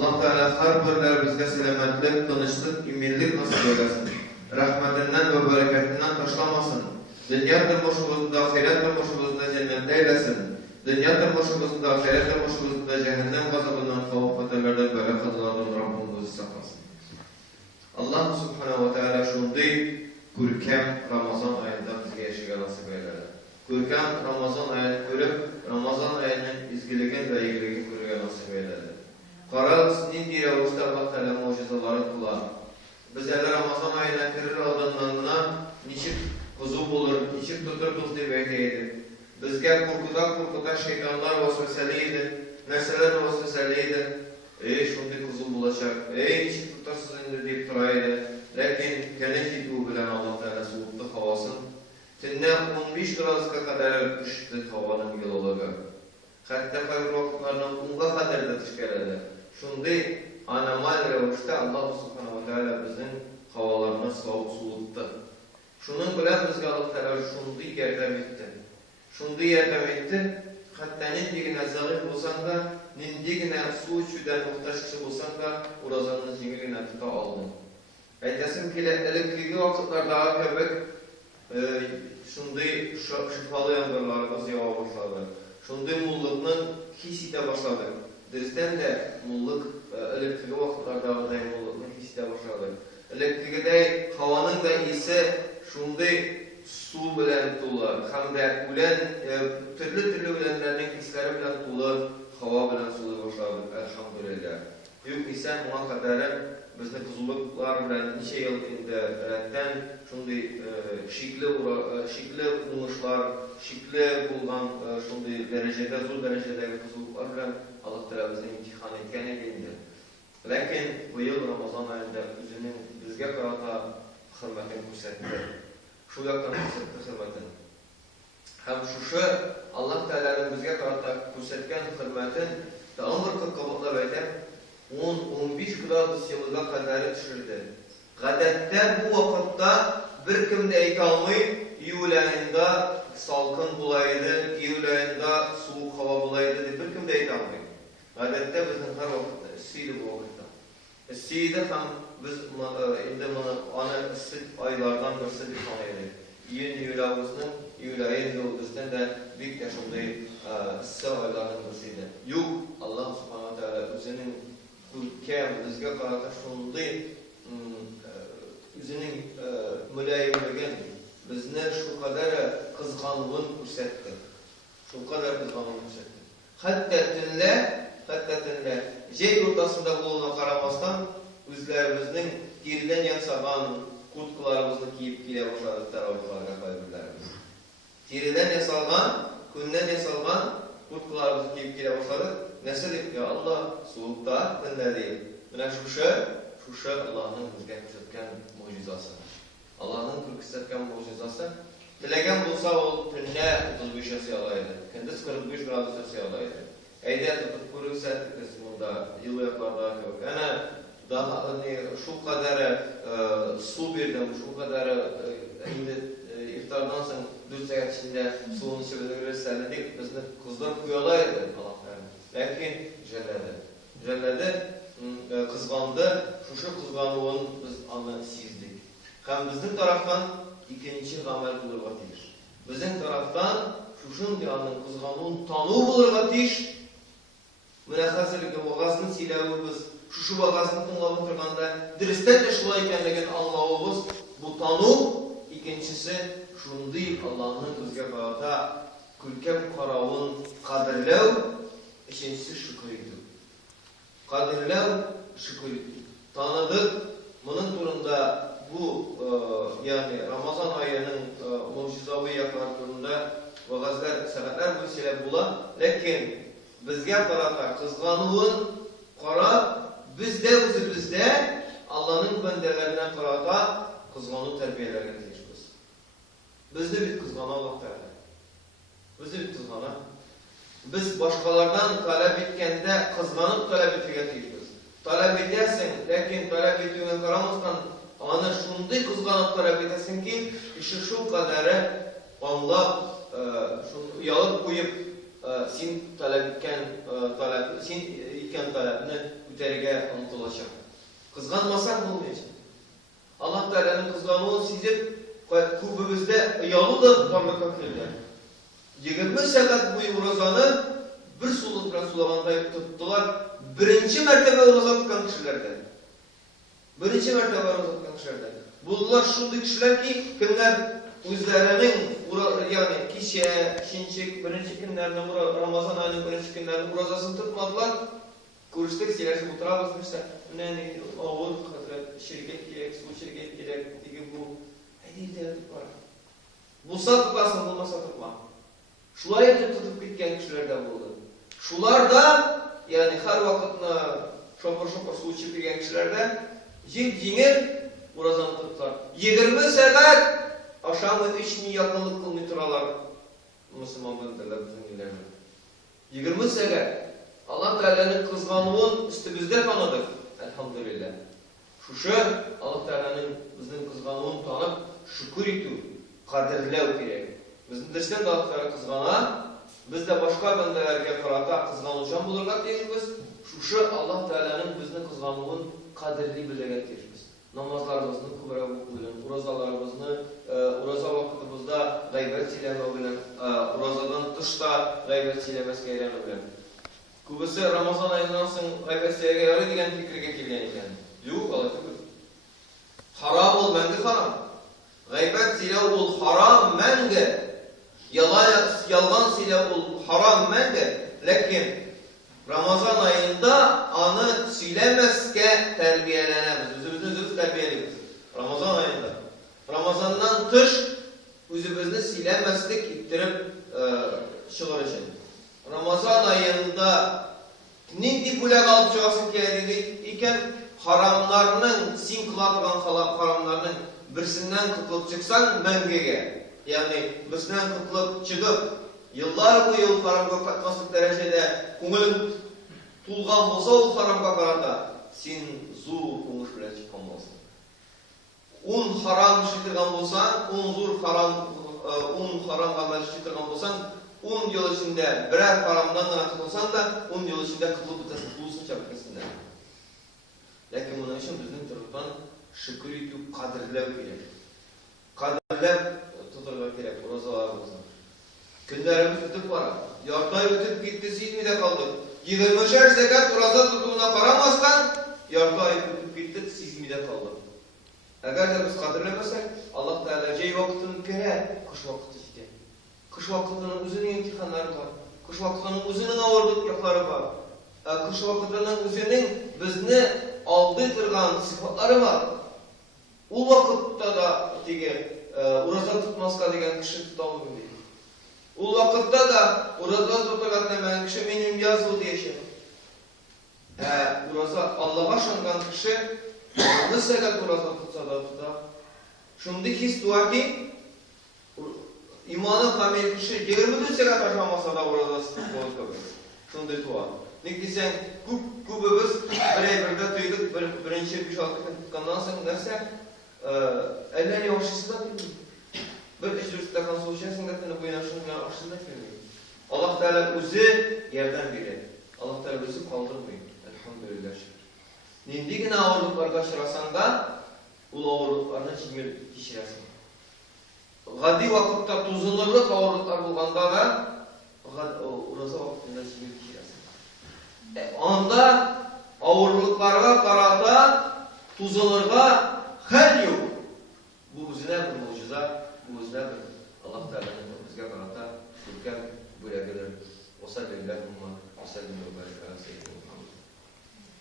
Allah Teala her birlerimizde selametlik, tanışlık, iminlik nasip eylesin. Rahmetinden ve bereketinden taşlamasın. Dünya tırmışımızda, ahiret tırmışımızda cennette eylesin. Dünya tırmışımızda, ahiret tırmışımızda cehennem gazabından, kavfatlardan, belakalardan Rabbimizi saklasın. Allah Subhanahu ve Teala şunday Kurkem Ramazan ayında bizge yaşıga nasip eylesin. Kurkem Ramazan ayını görüp, Ramazan ayının izgiligin ve iyiligin görüge nasip eylesin. Karal sizin bir avuşta Allah Teala mucizaları kılar. Biz eğer Ramazan ayına kirir adamlarına niçin kuzu bulur, niçin tuturuz diye bekleydik. Bizge kurkuda şeytanlar vasveseliydi, nesneler vasveseliydi. Şundi kuzu bulacak, niçin tutarsız deyip duraydı. Lakin keneci bu bilen Allah Teala soğuktu havasın. Tünne 15 gradus'a kadar düştü havanın yılılığı. Hatta kayır vakitlerden 10'a kadar da çıkardı. Şundi anormal revişte Allah Subhanahu ve Teala bizim havalarına soğuttu. Şunun bilen bizge Allah Teala şundi yardım etti. Şundi yardım etti. Hatta nindigine zayıf olsan da, nindigine su içüden muhtaç kişi olsan da, urazanını cimriline tuta aldın. Aytasım ki elektriki vakitlarda köpek şundi şifalı yangınlarımız yava başladı. Şundi mulluğunun hissite başladı. Dersten de mulluk elektriki vakitlarda mulluğunun hissite başladı. Elektrikide havanın da iyisi şundi su bilen tuğla, hamda bilen türlü bilenlerin hisleri bilen tuğla, hava bilen suyu başladı. Elhamdülillah. Yok ise ona kadar bizde kuzuluklar bilen nice yıl indirilen şundi şikli ulaşlar, şikli bulan şundi derecede, zor derecedeki kuzuluklar bilen Allah Teala bizi imtihan etken edildi. Lakin bu yıl Ramazan ayında üzünün bizge karata hürmetini gösterdi. Şu yaktan gösterdi hürmetini. Hem şu Allah Teala'nın bizge karata gösterken hürmetin da ömür kabukla beyler 10-15 gradus yılıga kadar düşürdü. Gadette bu vakitte bir kimde eykalmay, İyul ayında salkın bulaydı, İyul ayında soğuk hava bulaydı diye bir kimde eykalmay. Gadette bizim her vakitte, issiydi bu vakitte. Issiydi hem biz indi bunu ana ıssit aylardan birisi bir tanıydı. İyul Ağustos'un, İyul ayında olduğundan da büyük yaşamda ısı aylardan birisiydi. Yok, Allah Subhanahu Teala üzerinin Kurkem, bizge karata şundi üzerinin mülayimliğin bizne şu kadar kızganlığın görsetti. Şu kadar kızganlığın görsetti. Hatta tünle jey ortasında buluna karamasdan üzlerimizin geriden yasagan kurtkularımızı giyip gile başladık taravihlarga kalbirlerimiz. Geriden yasalgan, künden yasalgan kurtkularımızı giyip gile başladık. Nasıl ya Allah soğukta dinledi. Buna şu Allah'ın bizge gösterken mucizası. Allah'ın gösterken mucizası. Dilegen bulsa o tünne 35 alaydı. Kendisi 45 gradus alaydı. Eyde tutup kuruysa kısmında yıllıklarda yok. Yani daha şu kadar su birden, şu kadar iftardan sonra 4 saat içinde suyun sürülür seledik. Biz de kızdan kuyalaydı Allah. Lakin cellede kızgandı, şu kızganlığın biz anı sizdik. Hem bizim taraftan ikinci gamel bulurga tiyiş. Bizim taraftan şuşun kızganlığın tanığı bulurga tiyiş. Münahasırlıkı bağasını silahımız, şu bağasını tınlavı kırganda, diristetle şulay ikenlegen anlavımız, bu tanığı ikincisi şundi Allah'ın bizge bağata külkem karavın kadirlev, İkincisi şükrüydü. Kadirler şükrüydü. Tanıdık. Bunun turunda bu yani Ramazan ayının mucizavi yaklaştığında vaazlar, saatler bu sebep bulan. Lakin bizge karata kızganlığın kara bizde Allah'ın bendelerine karata kızganlığı terbiyelerine geçiyoruz. Bizde bir kızgana Allah Teala. Bizde bir kızgana. Biz başkalardan talep etkende kızganıp talep etmeye tiyiz. Talep edersin, lakin talep ettiğine karamazsan ana şundi kızganıp talep edesin ki şu kadarı anlap, yalıp koyup sen talep etken talepini üterige unutulaşak. Kızganmasak bulmayacak. Allah Teala'nın kızganlığı sizip kubimizde yalı da varlıkta kıldı. 20 saat boyu urazanı bir suluk bilen sulamanda tuttular. Birinci mertebe urazat tutkan kişilerden. Birinci mertebe urazat tutkan kişilerden. Bunlar şunday kişiler ki kimler özlerinin yani kişiye, şinçik, birinci günlerinde Ramazan ayının birinci günlerinde urazasını tutmadılar. Görüştük silerse bu tarafa basmışlar. Ne ağır şirket gerek, su şirket gerek, digi bu. Hadi derdik var. Bulsa tutmasın, bulmasa tutma. Şular hep tutup gitken kişilerden buldu. Şular da yani her vakitna şopur su içip girgen kişilerden jip-jingir urazanı tuttular. 20 saat aşağıda içini yakınlık kılmay turalar Müslüman bildirler bizim illerine. 20 saat Allah Teala'nın kızganlığın üstümüzde tanıdık. Elhamdülillah. Şuşu Allah Teala'nın bizim kızganlığını tanıp şükür etü, kadirlev gerek. Bizim dıştan da Allah Teala kızgana, biz de başka bendelerge karata kızganılacağım bulurlar diyeceğiz. Şuşu Allah Teala'nın bizim kızganlığın kadirli bilege diyeceğiz. Namazlarımızını kubra okuyalım, urazalarımızını uraza vakitimizde gaybet sileme bilen, urazadan dışta gaybet silemez geyleme bilen. Kubisi Ramazan ayından sonra gaybet silege yarı diyen fikrige kelgen eken. Yok, Allah Teala. Haram ol, menge haram. Gaybet silev ol haram, menge. Yalgan silev ol haram, menge. Lakin Ramazan ayında anı silemezke terbiyelenemiz. Özümüzü terbiyeliyiz. Ramazan ayında. Ramazandan dış özümüzü silemezlik ittirip şıgır için. Ramazan ayında nindi bulag alıp çıgasın iken haramlarının sin kılatılan haramlarının birisinden kıtılıp çıksan mengege. Yani birisinden kıtılıp çıkıp yıllar boyu haramga katmaslık derecede ko'ngilin tulgan bolsa o haramga karata sen zor ko'ngil bilan chiqqan bolsan. Un haram işitirgan bolsan, un haram amal işitirgan bolsan, 10 yıl içinde birer haramdan qutulsan da 10 yıl içinde qutulib bitasan, qutulsuncha bitsinlar. Lakin bunun için bizning tarafdan shukr etib qadrlab kerak. Qadrlab tuturlar kerak ro'zalarimizni. Günlerimiz ötüp var. Yartay ötüp gitti, sizmide kaldık. 20 zekat roza tuttuğuna karamazsan, yartay ötüp gitti, sizmide kaldık. Eğer de biz kadırlemezsek, Allah Teala cey vaktini kere, kış vakti işte. Kış vaktinin özünün imtihanları var. Kış vaktinin özünün ağırlıkları var. Kış vaktinin özünün bizni aldırtırgan sıfatları var. O vakitte da roza tutmazka degen kişi tutalım değil. O vakitte da roza tutarken hemen kişi benim yazılı diyeceğim. Roza Allah'a şangan kişi ne segat roza tutsa da tutar. Şundaki his dua ki imanı kamil kişi 24 segat aşamasa da roza tutmaz kabul. Şundaki dua. Ne diysen kububuz birde tüydük birinci 5-6 gün tutkandan sonra derse elden yavaşçısı da bilmiyor. Bir ücretle konsolosyansın da bu yanaşının aşısında bilmiyor. Allah Teala özü yerden biri. Allah Teala özü kaldırmıyor. Elhamdülillah. Nindigine ağırlıklarga şırasan da ul ağırlıklarına çingir kişirasan. Gadi vakitte tuzunurluk ağırlıklar bulganda da roza vakitinde çingir kişirasan. Anda ağırlıklarga karata tuzunurga hel yok. Bu özüne bir mucize. Bu yüzden Allah Teala'nın bizge karata Türk'en buraya gelir. O sallallahu aleyhi ve sellem ve barik ala seyyidina